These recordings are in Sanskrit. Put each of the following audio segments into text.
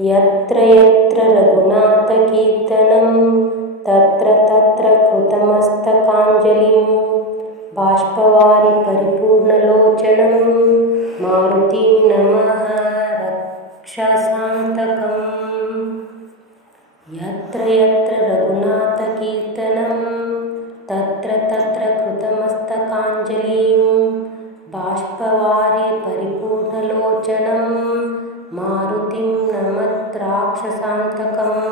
यत्र यत्र रघुनाथकीर्तनं तत्र तत्र कृतमस्तकाञ्जलिं बाष्पवारि परिपूर्णलोचनं मारुतिं नमः रक्षसान्तकम्। यत्र यत्र रघुनाथकीर्तनं तत्र तत्र कृतमस्तकाञ्जलिं बाष्पवारि परिपूर्णलोचनं मारुतिं नमत् राक्षसान्तकम्।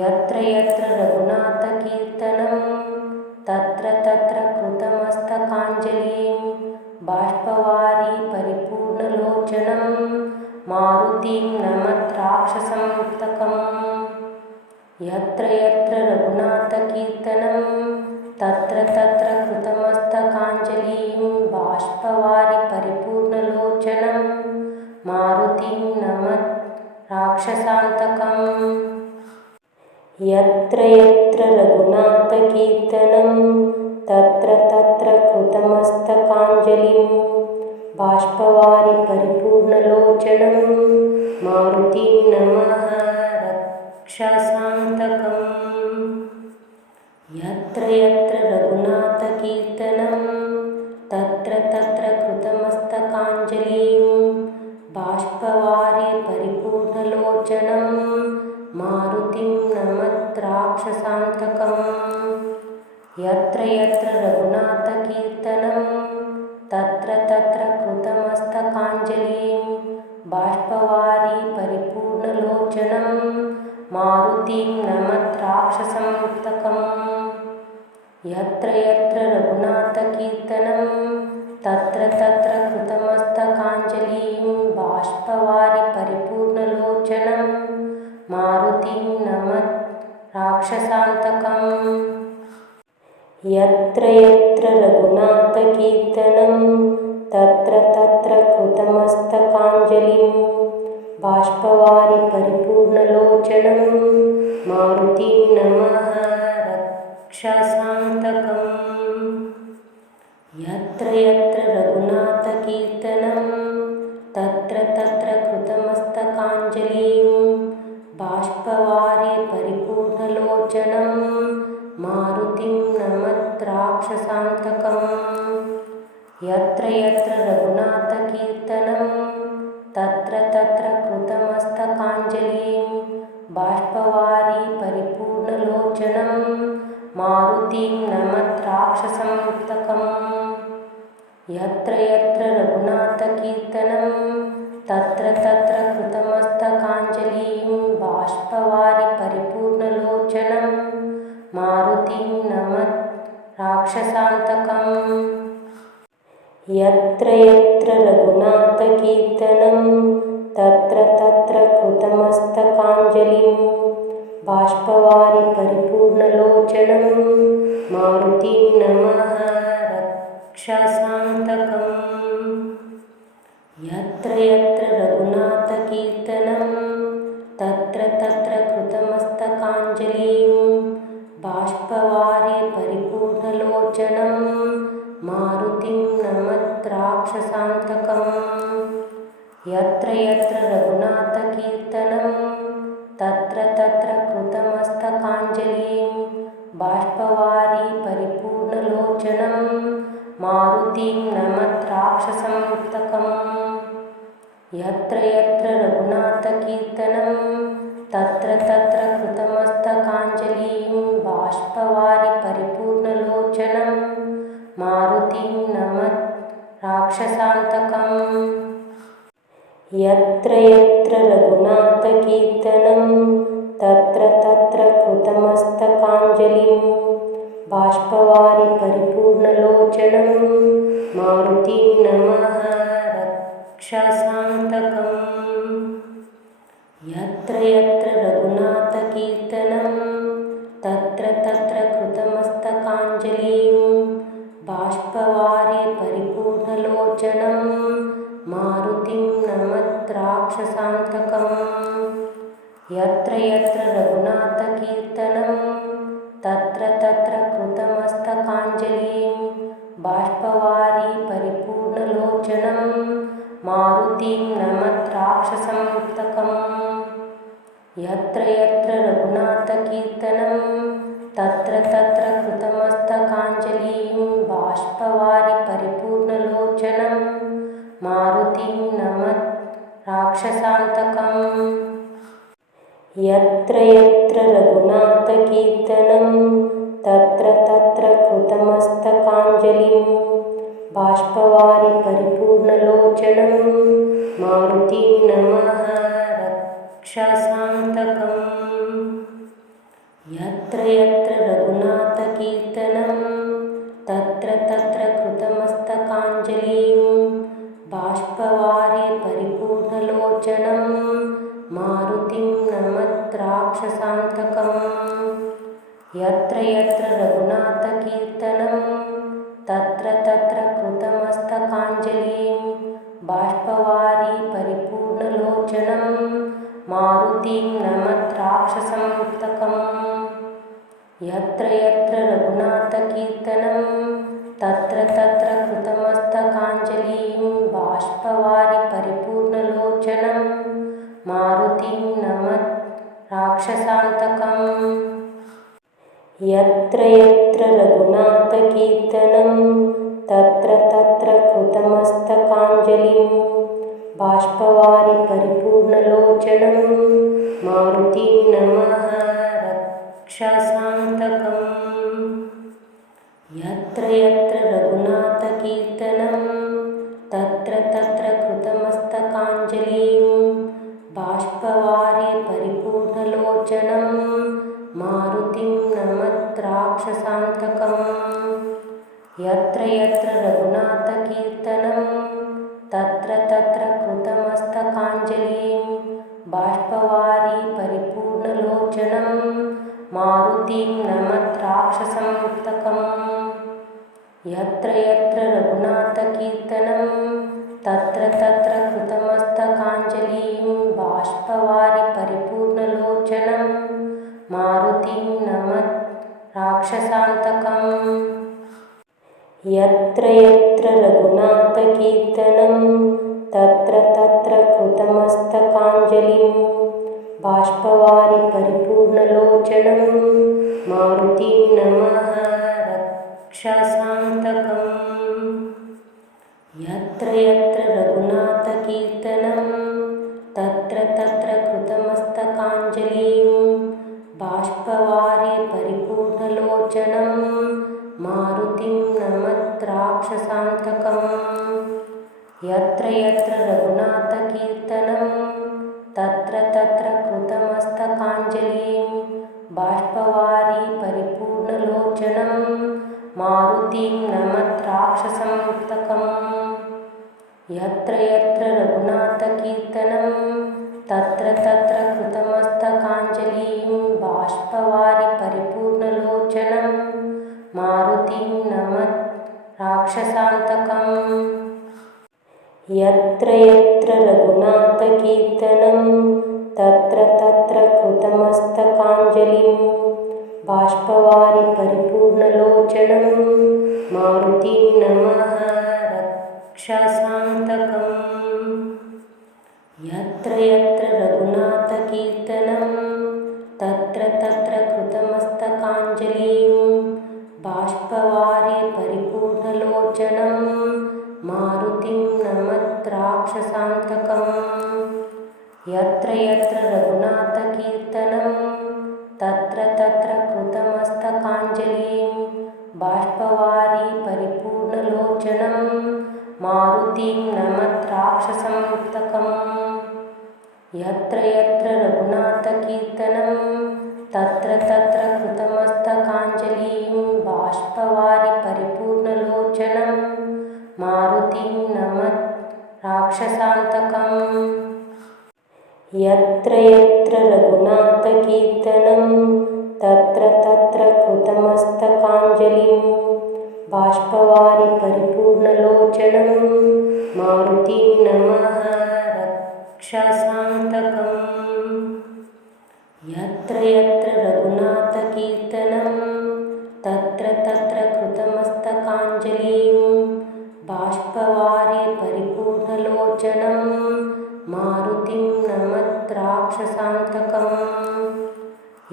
यत्र यत्र रघुनाथकीर्तनं तत्र तत्र कृतमस्तकाञ्जलिं बाष्पवारि परिपूर्णलोचनं मारुतिं नमत् राक्षसान्तकम्। यत्र यत्र रघुनाथकीर्तनं तत्र तत्र कृतमस्तकाञ्जलिं बाष्पवारि परिपूर्णलोचनं मारुतिं नमत् राक्षसान्तकम्। यत्र यत्र रघुनाथकीर्तनं तत्र तत्र कृतमस्तकाञ्जलिं बाष्पवारि परिपूर्णलोचनं मारुतिं नमः रक्षसान्तकम्। यत्र यत्र रघुनाथकीर्तनं तत्र तत्र कृतमस्तकाञ्जलिं बाष्पवारि परिपूर्णलोचनं मारुतिं नमत् राक्षसान्तकम्। यत्र यत्र रघुनाथकीर्तनं तत्र तत्र कृतमस्तकाञ्जलिं बाष्पवारि परिपूर्णलोचनं मारुतिं नमत् राक्षसान्तकम्। यत्र यत्र रघुनाथकीर्तनं तत्र तत्र कृतमस्तकाञ्जलिं बाष्पवारि परिपूर्णलोचनं मारुतिं नमत् राक्षसान्तकम्। यत्र यत्र रघुनाथकीर्तनं तत्र तत्र कृतमस्तकाञ्जलिं बाष्पवारि परिपूर्णलोचनं मारुतिं नमः रक्षसान्तकम्। यत्र यत्र रघुनाथकीर्तनं तत्र तत्र कृतमस्तकाञ्जलिं बाष्पवारि परिपूर्णलोचनं मारुतिं नमत् राक्षसान्तकम्। यत्र यत्र रघुनाथकीर्तनं तत्र तत्र कृतमस्तकाञ्जलिं बाष्पवारि परिपूर्णलोचनं मारुतिं नमत् राक्षसान्तकम्। यत्र यत्र रघुनाथकीर्तनं तत्र तत्र कृतमस्तकाञ्जलिं बाष्पवारि परिपूर्णलोचनं मारुतिं नमत् राक्षसान्तकम्। यत्र यत्र रघुनाथकीर्तनं तत्र तत्र कृतमस्तकाञ्जलिं बाष्पवारि परिपूर्णलोचनं मारुतिं नमः रक्षसान्तकम्। यत्र यत्र रघुनाथकीर्तनं तत्र तत्र कृतमस्तकाञ्जलिं बाष्पवारि परिपूर्णलोचनं मारुतिं नमत् राक्षसान्तकम्। यत्र यत्र रघुनाथकीर्तनं तत्र तत्र कृतमस्तकाञ्जलिं बाष्पवारि परिपूर्णलोचनं मारुतिं नमत् राक्षसान्तकम्। यत्र यत्र रघुनाथकीर्तनं तत्र तत्र कृतमस्तकाञ्जलिं बाष्पवारि परिपूर्णलोचनं मारुतिं नमत् राक्षसान्तकम्। यत्र यत्र रघुनाथकीर्तनं तत्र तत्र कृतमस्तकाञ्जलिं बाष्पवारि परिपूर्णलोचनं मारुतिं नमः रक्षसान्तकम्। यत्र यत्र रघुनाथकीर्तनं तत्र तत्र कृतमस्तकाञ्जलिं बाष्पवारि परिपूर्णलोचनं मारुतिं नमत् राक्षसान्तकम्। यत्र यत्र रघुनाथकीर्तनं तत्र तत्र कृतमस्तकाञ्जलिं बाष्पवारि परिपूर्णलोचनं मारुतिं नमत् राक्षसान्तकम्। यत्र यत्र रघुनाथकीर्तनं तत्र तत्र कृतमस्तकाञ्जलिं बाष्पवारि परिपूर्णलोचनं मारुतिं नमत राक्षसान्तकम्। यत्र यत्र रघुनाथकीर्तनं तत्र तत्र कृतमस्तकाञ्जलिं बाष्पवारि परिपूर्णलोचनं मारुतिं नमः रक्षसान्तकम्। यत्र यत्र रघुनाथकीर्तनं तत्र तत्र कृतमस्तकाञ्जलिं बाष्पवारि परिपूर्णलोचनं मारुतिं नमत राक्षसान्तकम्। यत्र यत्र रघुनाथकीर्तनं तत्र तत्र कृतमस्तकाञ्जलिं बाष्पवारि परिपूर्णलोचनं मारुतिं नमत राक्षसान्तकम्। यत्र यत्र रघुनाथकीर्तनं तत्र तत्र कृतमस्तकाञ्जलिं बाष्पवारि परिपूर्णलोचनं मारुतिं नमत राक्षसान्तकम्। यत्र यत्र रघुनाथकीर्तनं तत्र तत्र कृतमस्तकाञ्जलिं बाष्पवारि परिपूर्णलोचनं मारुतिं नमः रक्षसान्तकम्। यत्र यत्र रघुनाथकीर्तनं तत्र तत्र कृतमस्तकाञ्जलिं बाष्पवारि परिपूर्णलोचनं मारुतिं नमत राक्षसान्तकम्। यत्र यत्र रघुनाथकीर्तनं तत्र तत्र कृतमस्तकाञ्जलिं बाष्पवारि परिपूर्णलोचनं मारुतिं नमत राक्षसान्तकम्। यत्र यत्र रघुनाथकीर्तनं तत्र तत्र कृतमस्तकाञ्जलिं बाष्पवारि परिपूर्णलोचनं मारुतिं नमत राक्षसान्तकम्। यत्र यत्र रघुनाथकीर्तनं तत्र तत्र कृतमस्तकाञ्जलिं बाष्पवारि परिपूर्णलोचनं मारुतिं नमः रक्षसान्तकम्। यत्र यत्र रघुनाथकीर्तनं तत्र तत्र कृतमस्तकाञ्जलिं बाष्पवारि परिपूर्णलोचनं मारुतिं नमत राक्षसान्तकम्। यत्र यत्र रघुनाथकीर्तनं तत्र तत्र कृतमस्तकाञ्जलिं बाष्पवारि परिपूर्णलोचनं मारुतिं नमत राक्षसान्तकम्। यत्र यत्र रघुनाथकीर्तनं तत्र तत्र कृतमस्तकाञ्जलिं बाष्पवारि परिपूर्णलोचनं मारुतिं नमत राक्षसान्तकम्। यत्र यत्र रघुनाथकीर्तनं तत्र तत्र कृतमस्तकाञ्जलिं बाष्पवारि परिपूर्णलोचनं मारुतिं नमः रक्षसान्तकम्। यत्र यत्र रघुनाथकीर्तनं तत्र तत्र कृतमस्तकाञ्जलिं बाष्पवारि परिपूर्णलोचनं मारुतिं नमत राक्षसान्तकम्। यत्र यत्र रघुनाथकीर्तनं तत्र तत्र कृतमस्तकाञ्जलिं बाष्पवारि परिपूर्णलोचनं मारुतिं नमत राक्षसान्तकम्। यत्र यत्र रघुनाथकीर्तनं तत्र तत्र कृतमस्तकाञ्जलिं बाष्पवारि परिपूर्णलोचनं मारुतिं नमत राक्षसान्तकम्। यत्र यत्र रघुनाथकीर्तनं तत्र तत्र कृतमस्तकाञ्जलिं बाष्पवारि परिपूर्णलोचनं मारुतिं नमः रक्षसान्तकम्। यत्र यत्र रघुनाथकीर्तनं तत्र तत्र कृतमस्तकाञ्जलिं बाष्पवारि परिपूर्णलोचनं मारुतिं नमत राक्षसान्तकम्।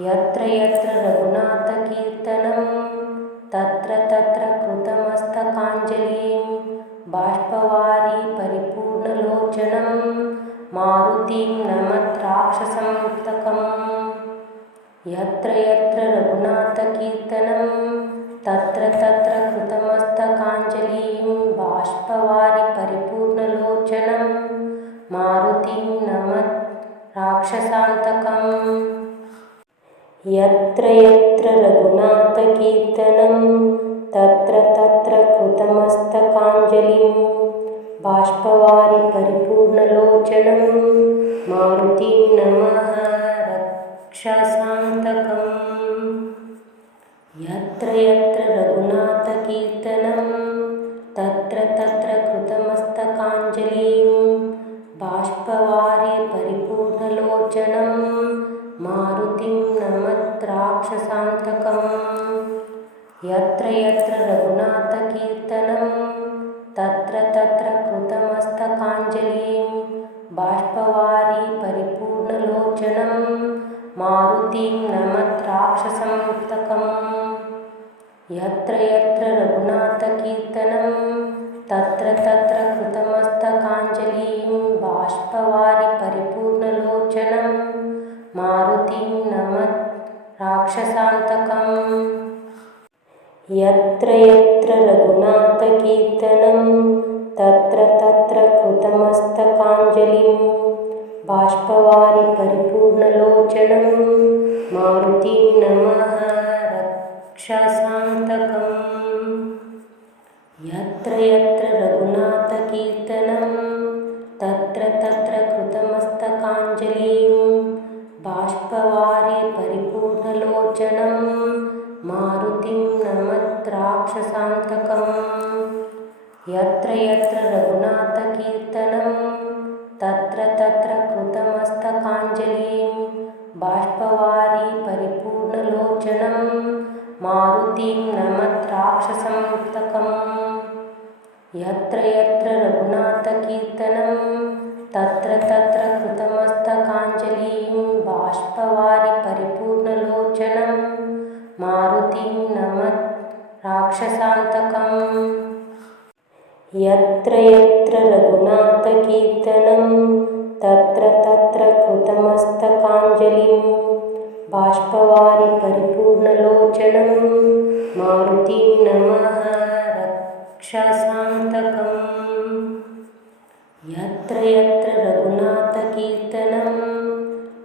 यत्र यत्र रघुनाथकीर्तनं तत्र तत्र कृतमस्तकाञ्जलिं बाष्पवारि परिपूर्णलोचनं मारुतिं नमत राक्षसंतकम् यत्र यत्र रघुनाथकीर्तनं तत्र तत्र कृतमस्तकाञ्जलिं बाष्पवारि परिपूर्णलोचनं मारुतिं नमत राक्षसान्तकम् यत्र यत्र रघुनाथकीर्तनं तत्र तत्र कृतमस्तकाञ्जलिं बाष्पवारि परिपूर्णलोचनं मारुतिं नमः रक्षसान्तकम् यत्र यत्र रघुनाथकीर्तनं तत्र तत्र कृतमस्तकाञ्जलिं बाष्पवारि परिपूर्णलोचनं मारुतिं नमत राक्षसान्तकम् यत्र यत्र रघुनाथकीर्तनं तत्र तत्र कृतमस्तकाञ्जलिं बाष्पवारि परिपूर्णलोचनं मारुतिं नमत राक्षसंतकम् यत्र यत्र रघुनाथकीर्तनं तत्र तत्र कृतमस्तकाञ्जलिं बाष्पवारि परिपूर्णलोचनं मारुतिं नमत राक्षसान्तकम् यत्र यत्र रघुनाथकीर्तनं तत्र तत्र कृतमस्तकाञ्जलिं बाष्पवारि परिपूर्णलोचनं मारुतिं नमः रक्षसान्तकम् यत्र यत्र रघुनाथकीर्तनं तत्र तत्र कृतमस्तकाञ्जलिं बाष्पवारि परिपूर्णलोचनं मारुतिं नमत राक्षसान्तकम् यत्र यत्र रघुनाथकीर्तनं तत्र तत्र कृतमस्तकाञ्जलिं बाष्पवारि परिपूर्णलोचनं मारुतिं नमत राक्षसान्तकम् यत्र यत्र रघुनाथकीर्तनं तत्र तत्र कृतमस्तकाञ्जलिं बाष्पवारि परिपूर्णलोचनं मारुतिं नमत राक्षसान्तकम् यत्र यत्र रघुनाथकीर्तनं तत्र तत्र कृतमस्तकाञ्जलिं बाष्पवारि परिपूर्णलोचनं मारुतिं नमः रक्षसान्तकम् यत्र यत्र रघुनाथकीर्तनं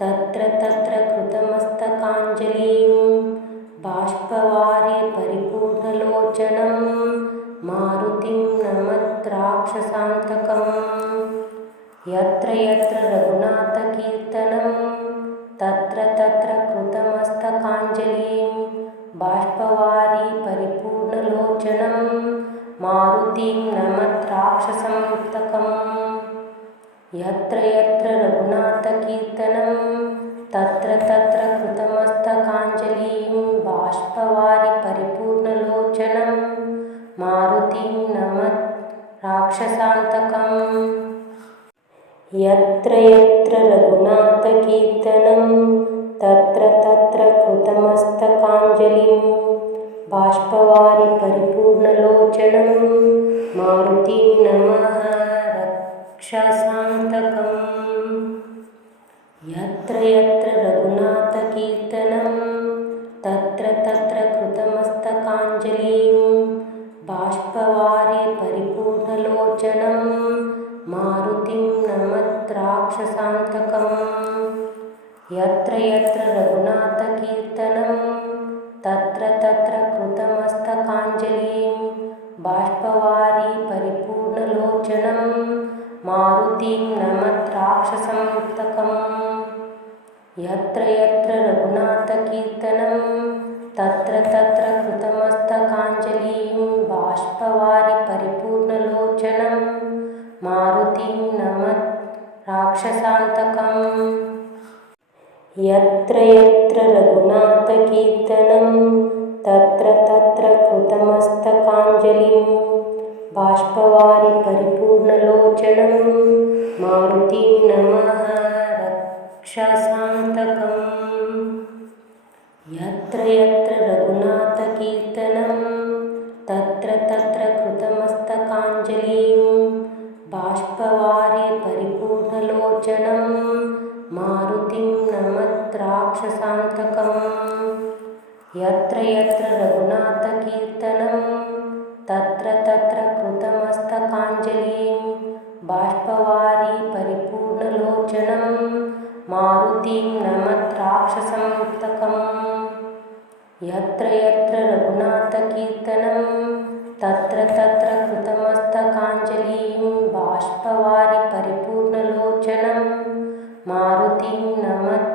तत्र तत्र कृतमस्तकाञ्जलिं बाष्पवारि परिपूर्णलोचनं मारुतिं नमत राक्षसान्तकम् यत्र यत्र रघुनाथकीर्तनं तत्र तत्र कृतमस्तकाञ्जलिं बाष्पवारि परिपूर्णलोचनं मारुतिं नमत राक्षसान्तकम् यत्र यत्र रघुनाथकीर्तनं तत्र तत्र कृतमस्तकाञ्जलिं बाष्पवारि परिपूर्णलोचनं मारुतिं नमत राक्षसान्तकम् यत्र यत्र रघुनाथकीर्तनं तत्र तत्र कृतमस्तकाञ्जलिं बाष्पवारि परिपूर्णलोचनं मारुतिं नमः रक्षसान्तकम् यत्र यत्र रघुनाथकीर्तनं तत्र तत्र कृतमस्तकाञ्जलिं बाष्पवारि परिपूर्णलोचनं मारुतिं नमत राक्षसान्तकम् यत्र यत्र रघुनाथकीर्तनं तत्र तत्र कृतमस्तकाञ्जलिं बाष्पवारि परिपूर्णलोचनं मारुतिं नमत राक्षसान्तकम् यत्र यत्र रघुनाथकीर्तनं तत्र तत्र कृतमस्तकाञ्जलिं बाष्पवारि परिपूर्णलोचनं मारुतिं नमत राक्षसान्तकम् यत्र यत्र रघुनाथकीर्तनं तत्र तत्र कृतमस्तकाञ्जलिं बाष्पवारि परिपूर्णलोचनं मारुतिं नमः रक्षसान्तकम् यत्र यत्र रघुनाथकीर्तनं तत्र तत्र कृतमस्तकाञ्जलिं बाष्पवारि परिपूर्णलोचनं मारुतिं नमत राक्षसान्तकम्। यत्र यत्र रघुनाथकीर्तनं तत्र तत्र कृतमस्तकाञ्जलिं बाष्पवारि परिपूर्णलोचनं मारुतिं नमत राक्षसान्तकम्। यत्र यत्र रघुनाथकीर्तनं तत्र तत्र कृतमस्तकाञ्जलिं बाष्पवारि परिपूर्णलोचनं मारुतिं नमत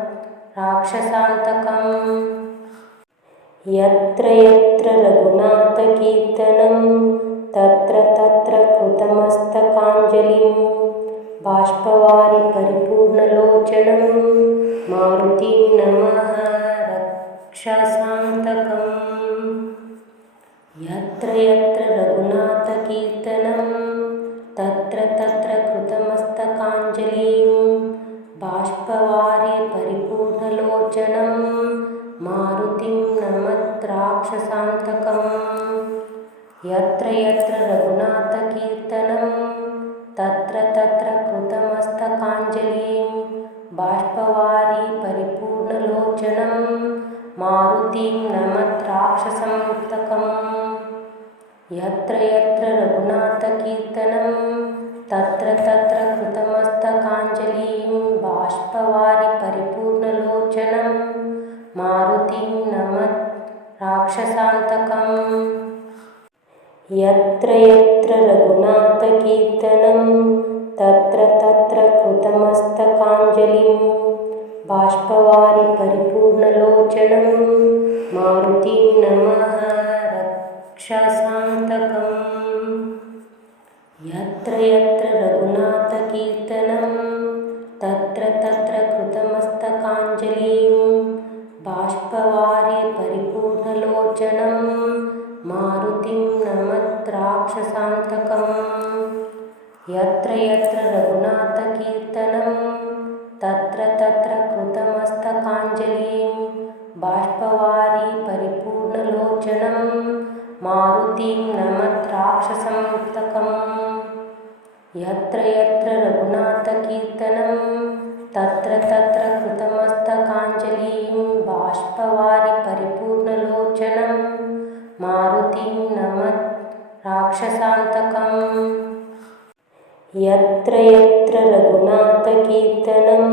राक्षसान्तकम्। यत्र यत्र रघुनाथकीर्तनं तत्र तत्र कृतमस्तकाञ्जलिं बाष्पवारि परिपूर्णलोचनं मारुतिं नमः राक्षसान्तकम्। यत्र यत्र रघुनाथकीर्तनं तत्र तत्र कृतमस्तकाञ्जलिं बाष्पवारि परिपूर्णलोचनं मारुतिं नमत राक्षसान्तकम्। यत्र यत्र रघुनाथकीर्तनं तत्र तत्र कृतमस्तकाञ्जलिं बाष्पवारि परिपूर्णलोचनं मारुतिं नमत राक्षसान्तकम्। यत्र यत्र रघुनाथकीर्तनं तत्र तत्र कृतमस्तकाञ्जलिं बाष्पवारि परिपूर्णलोचनं मारुतिं नमत राक्षसान्तकम्। यत्र यत्र रघुनाथकीर्तनं तत्र तत्र कृतमस्तकाञ्जलिं बाष्पवारि परिपूर्णलोचनं मारुतिं नमः राक्षसान्तकम्। यत्र यत्र रघुनाथकीर्तनं तत्र तत्र कृतमस्तकाञ्जलिं बाष्पवारि परिपूर्णलोचनं मारुतिं नमत राक्षसान्तकम्। यत्र यत्र रघुनाथकीर्तनं तत्र तत्र कृतमस्तकाञ्जलिं बाष्पवारि परिपूर्णलोचनं मारुतिं नमत राक्षसान्तकम्। यत्र यत्र रघुनाथकीर्तनं तत्र तत्र कृतमस्तकाञ्जलिं बाष्पवारि परिपूर्णलोचनं मारुतिं नमत राक्षसान्तकम्। यत्र यत्र रघुनाथकीर्तनं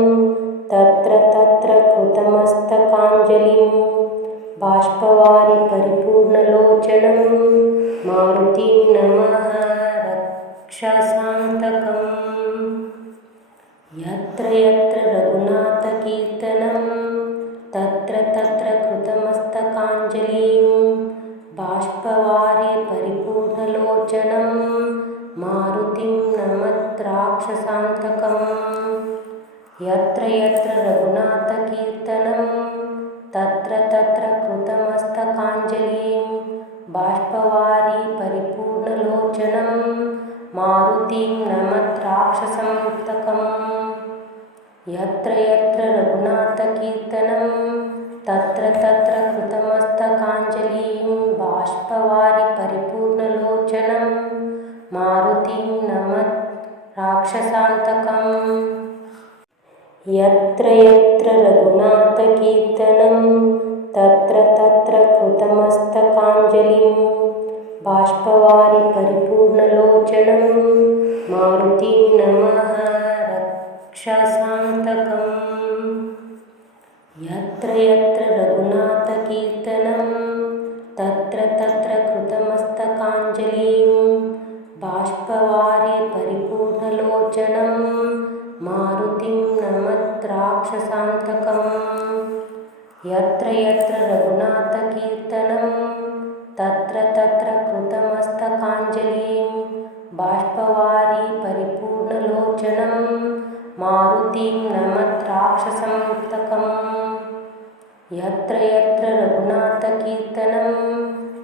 तत्र तत्र कृतमस्तकाञ्जलिं बाष्पवारि परिपूर्णलोचनं मारुतिं नमः राक्षसान्तकम्। यत्र यत्र रघुनाथकीर्तनं तत्र तत्र कृतमस्तकाञ्जलिं बाष्पवारि परिपूर्णलोचनं मारुतिं नमत राक्षसान्तकम्। यत्र यत्र रघुनाथकीर्तनं तत्र तत्र कृतमस्तकाञ्जलिं बाष्पवारि परिपूर्णलोचनं मारुतिं नमत राक्षसान्तकम्। यत्र यत्र रघुनाथकीर्तनं तत्र तत्र कृतमस्तकाञ्जलिं बाष्पवारि परिपूर्णलोचनं मारुतिं नमत राक्षसान्तकम्। यत्र यत्र रघुनाथकीर्तनं तत्र तत्र कृतमस्तकाञ्जलिं बाष्पवारि परिपूर्णलोचनं मारुतिं नमः राक्षसान्तकम्। यत्र यत्र रघुनाथकीर्तनं तत्र तत्र कृतमस्तकाञ्जलिं बाष्पवारि परिपूर्णलोचनं मारुतिं नमत राक्षसान्तकम्। यत्र यत्र रघुनाथकीर्तनं तत्र तत्र कृतमस्तकाञ्जलिं बाष्पवारि परिपूर्णलोचनं मारुतिं नमत राक्षसान्तकम्। यत्र यत्र रघुनाथकीर्तनं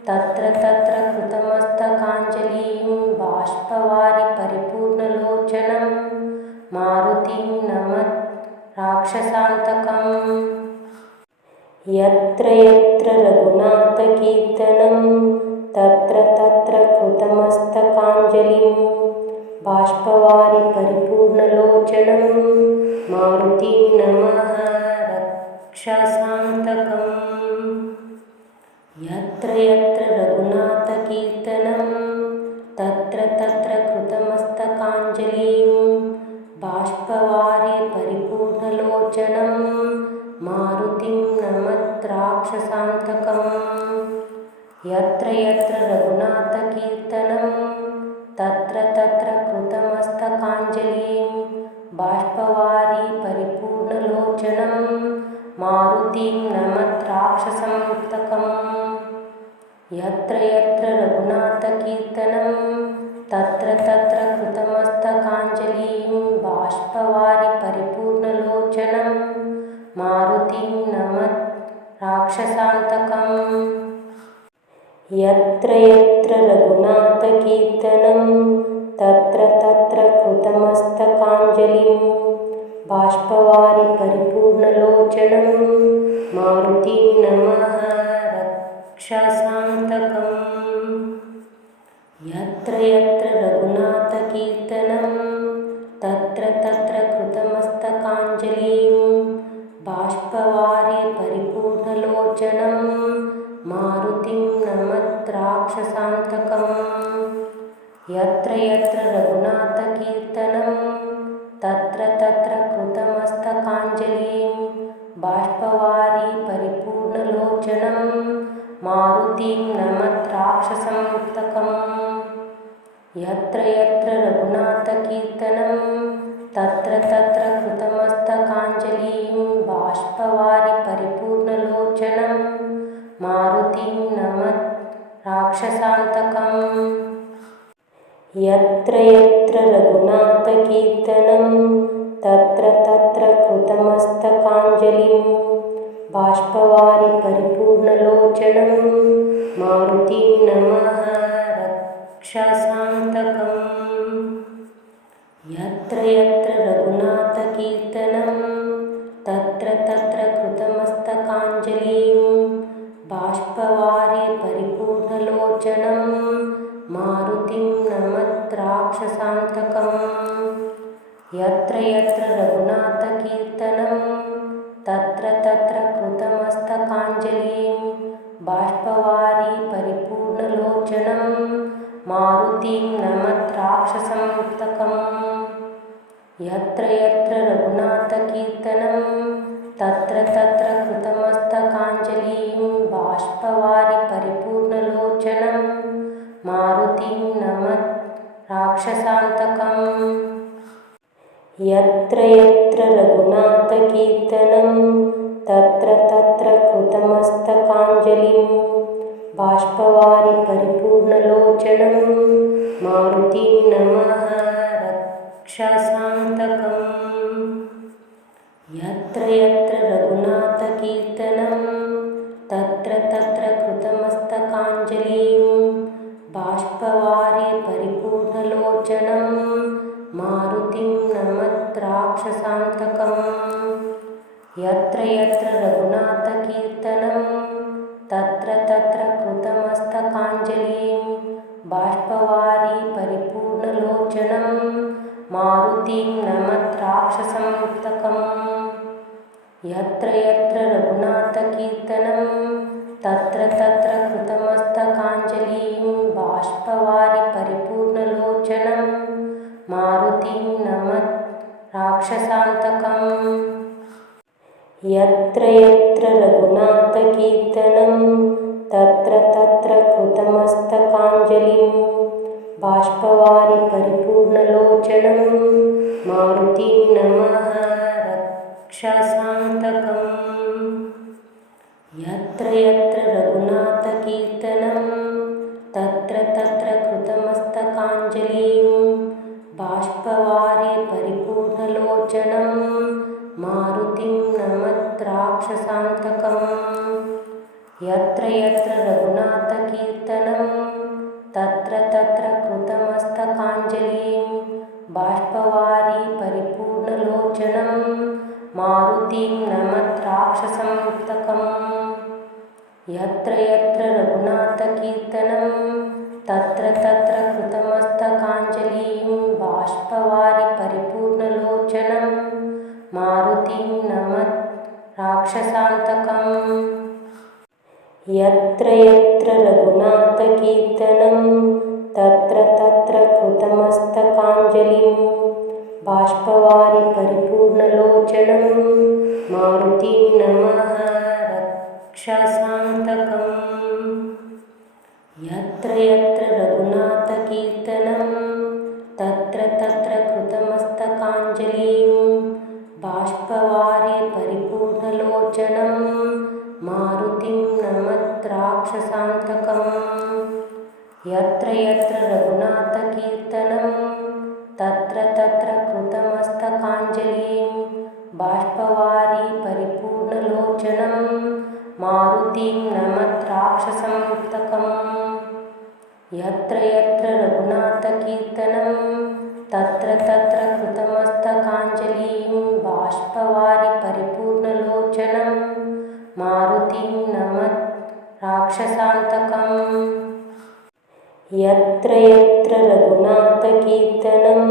तत्र तत्र कृतमस्तकाञ्जलिं बाष्पवारि परिपूर्णलोचनं मारुतिं नमत राक्षसान्तकम्। यत्र यत्र रघुनाथकीर्तनं तत्र तत्र कृतमस्तकाञ्जलिं बाष्पवारि परिपूर्णलोचनं मारुतिं नमः रक्षसान्तकम्। यत्र यत्र रघुनाथकीर्तनं तत्र तत्र कृतमस्तकाञ्जलिं बाष्पवारि परिपूर्णलोचनं मारुतिं नमः राक्षसान्तकम्। यत्र यत्र रघुनाथकीर्तनं तत्र तत्र कृतमस्तकाञ्जलिं बाष्पवारि परिपूर्णलोचनं मारुतिं नमः राक्षसान्तकम्। यत्र यत्र रघुनाथकीर्तनं तत्र तत्र कृतमस्तकाञ्जलिं बाष्पवारि परिपूर्णलोचनं मारुतिं नमः राक्षसान्तकम्। यत्र यत्र रघुनाथकीर्तनं तत्र तत्र कृतमस्तकाञ्जलिं बाष्पवारि परिपूर्णलोचनं मारुतिं नमः रक्षसान्तकम्। यत्र यत्र रघुनाथकीर्तनं तत्र तत्र कृतमस्तकाञ्जलिं बाष्पवारि परिपूर्णलोचनं मारुतिं नमः राक्षसान्तकम्। यत्र यत्र रघुनाथकीर्तनं तत्र तत्र कृतमस्तकाञ्जलिं बाष्पवारि परिपूर्णलोचनं मारुतिं नमः राक्षसान्तकम्। यत्र यत्र रघुनाथकीर्तनं तत्र तत्र कृतमस्तकाञ्जलिं बाष्पवारि परिपूर्णलोचनं मारुतिं नमः राक्षसान्तकम्। यत्र यत्र रघुनाथकीर्तनं तत्र तत्र कृतमस्तकाञ्जलिं बाष्पवारि परिपूर्णलोचनं मारुतिं नमः रक्षसान्तकम्। यत्र यत्र रघुनाथकीर्तनं तत्र तत्र कृतमस्तकाञ्जलिं बाष्पवारि परिपूर्णलोचनं मारुतिं नमः राक्षसान्तकम्। यत्र यत्र रघुनाथकीर्तनं तत्र तत्र कृतमस्तकाञ्जलिं बाष्पवारि परिपूर्णलोचनं मारुतिं नमः राक्षसान्तकम्। यत्र यत्र रघुनाथकीर्तनं तत्र तत्र कृतमस्तकाञ्जलिं बाष्पवारि परिपूर्णलोचनं मारुतिं नमः राक्षसान्तकम्। यत्र यत्र रघुनाथकीर्तनं तत्र तत्र कृतमस्तकाञ्जलिं बाष्पवारि परिपूर्णलोचनं मारुतिं नमः रक्षसान्तकम्। यत्र यत्र रघुनाथकीर्तनं तत्र तत्र कृतमस्तकाञ्जलिं बाष्पवारि परिपूर्णलोचनं मारुतिं नमः राक्षसान्तकम्। यत्र यत्र रघुनाथकीर्तनं तत्र तत्र कृतमस्तकाञ्जलिं बाष्पवारि परिपूर्णलोचनं मारुतिं नमः राक्षसान्तकम्। यत्र यत्र रघुनाथकीर्तनं तत्र तत्र कृतमस्तकाञ्जलिं बाष्पवारि परिपूर्णलोचनं मारुतिं नमः राक्षसान्तकम्। यत्र यत्र रघुनाथकीर्तनं तत्र तत्र कृतमस्तकाञ्जलिं बाष्पवारि परिपूर्णलोचनं मारुतिं नमः रक्षसान्तकम्। यत्र यत्र रघुनाथकीर्तनं तत्र तत्र कृतमस्तकाञ्जलिं बाष्पवारि परिपूर्णलोचनं मारुतिं नमः राक्षसान्तकम्। यत्र यत्र रघुनाथकीर्तनं तत्र तत्र कृतमस्तकाञ्जलिं बाष्पवारि परिपूर्णलोचनं मारुतिं नमः राक्षसान्तकम्। यत्र यत्र रघुनाथकीर्तनं तत्र तत्र कृतमस्तकाञ्जलिं बाष्पवारि परिपूर्णलोचनं मारुतिं नमत राक्षसान्तकम्। यत्र यत्र रघुनाथकीर्तनं तत्र तत्र कृतमस्तकाञ्जलिं बाष्पवारि परिपूर्णलोचनं मारुतिं नमः रक्षसान्तकम्। यत्र यत्र रघुनाथकीर्तनं तत्र तत्र कृतमस्तकाञ्जलिं बाष्पवारि परिपूर्णलोचनं मारुतिं नमत राक्षसान्तकम्। यत्र यत्र रघुनाथकीर्तनं तत्र तत्र कृतमस्तकाञ्जलिं बाष्पवारि परिपूर्णलोचनं मारुतिं नमत राक्षसान्तकम्। यत्र यत्र रघुनाथकीर्तनं तत्र तत्र कृतमस्तकाञ्जलिं बाष्पवारि परिपूर्णलोचनं मारुतिं नमत राक्षसान्तकम्। यत्र यत्र रघुनाथकीर्तनं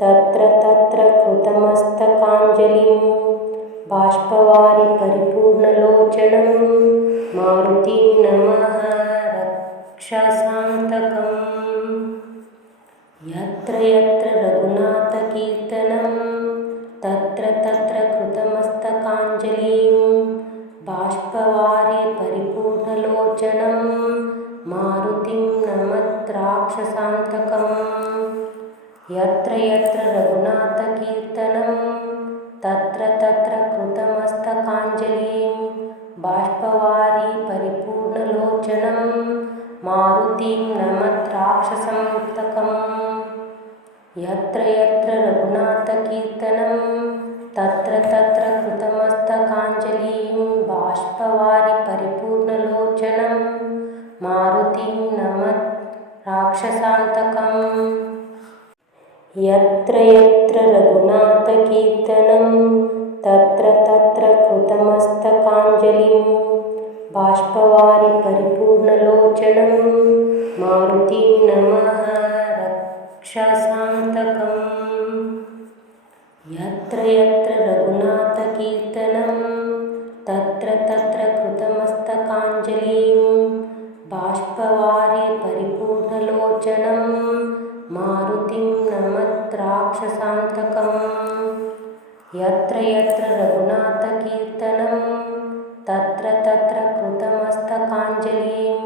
तत्र तत्र कृतमस्तकाञ्जलिं बाष्पवारि परिपूर्णलोचनं मारुतिं नमः रक्षसान्तकम्। यत्र यत्र रघुनाथकीर्तनं तत्र तत्र कृतमस्तकाञ्जलिं बाष्पवारि परिपूर्णलोचनं मारुतिं नमत राक्षसान्तकम्। यत्र यत्र रघुनाथकीर्तनं तत्र तत्र कृतमस्तकाञ्जलिं बाष्पवारि परिपूर्णलोचनं मारुतिं नमत राक्षसान्तकम्। यत्र यत्र रघुनाथकीर्तनं तत्र तत्र कृतमस्तकाञ्जलिं बाष्पवारि परिपूर्णलोचनं मारुतिं नमत राक्षसान्तकम्। यत्र यत्र रघुनाथकीर्तनं तत्र तत्र कृतमस्तकाञ्जलिं बाष्पवारि परिपूर्णलोचनं मारुतिं नमः रक्षसान्तकम्। यत्र यत्र रघुनाथकीर्तनं तत्र तत्र कृतमस्तकाञ्जलिं बाष्पवारि परिपूर्णलोचनं मारुतिं नमत राक्षसान्तकम्। यत्र यत्र रघुनाथकीर्तनं तत्र तत्र कृतमस्तकाञ्जलिं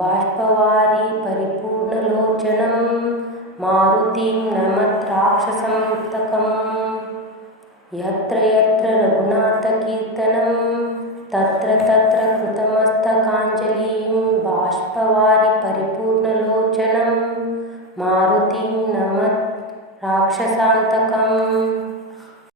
बाष्पवारि परिपूर्णलोचनं मारुतिं नमत राक्षसान्तकम्। यत्र यत्र रघुनाथकीर्तनं तत्र तत्र कृतमस्तकाञ्जलिं बाष्पवारि